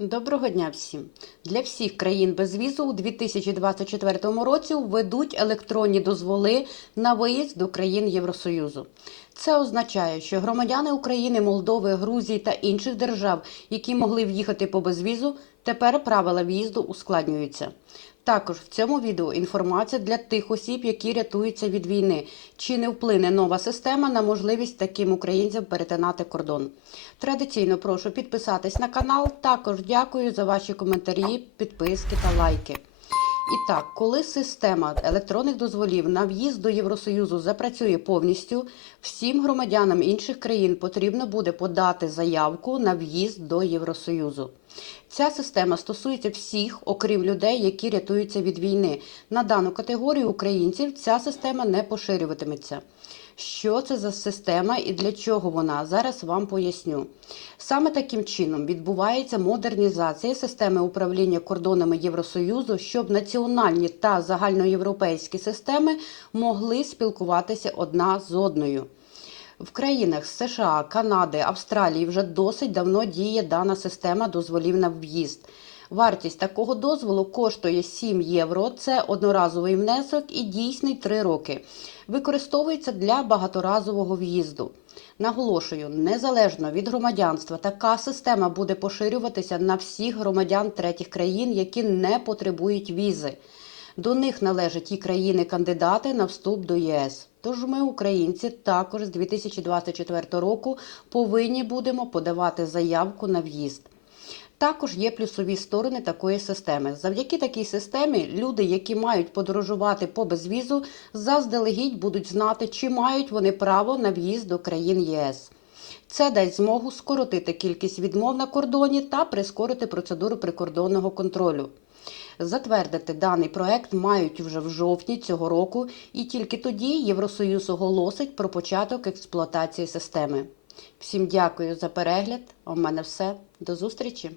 Доброго дня всім! Для всіх країн без візу у 2024 році введуть електронні дозволи на виїзд до країн Євросоюзу. Це означає, що громадяни України, Молдови, Грузії та інших держав, які могли в'їхати по безвізу, тепер правила в'їзду ускладнюються. Також в цьому відео інформація для тих осіб, які рятуються від війни. Чи не вплине нова система на можливість таким українцям перетинати кордон? Традиційно прошу підписатись на канал. Також дякую за ваші коментарі, підписки та лайки. І так, коли система електронних дозволів на в'їзд до Євросоюзу запрацює повністю, всім громадянам інших країн потрібно буде подати заявку на в'їзд до Євросоюзу. Ця система стосується всіх, окрім людей, які рятуються від війни. На дану категорію українців ця система не поширюватиметься. Що це за система і для чого вона? Зараз вам поясню. Саме таким чином відбувається модернізація системи управління кордонами Євросоюзу, щоб національні та загальноєвропейські системи могли спілкуватися одна з одною. В країнах США, Канади, Австралії вже досить давно діє дана система дозволів на в'їзд. Вартість такого дозволу коштує 7 євро. Це одноразовий внесок і дійсний 3 роки. Використовується для багаторазового в'їзду. Наголошую, незалежно від громадянства, така система буде поширюватися на всіх громадян третіх країн, які не потребують візи. До них належать і країни-кандидати на вступ до ЄС. Тож ми, українці, також з 2024 року повинні будемо подавати заявку на в'їзд. Також є плюсові сторони такої системи. Завдяки такій системі люди, які мають подорожувати по безвізу, заздалегідь будуть знати, чи мають вони право на в'їзд до країн ЄС. Це дасть змогу скоротити кількість відмов на кордоні та прискорити процедуру прикордонного контролю. Затвердити даний проект мають вже в жовтні цього року, і тільки тоді Євросоюз оголосить про початок експлуатації системи. Всім дякую за перегляд. У мене все. До зустрічі!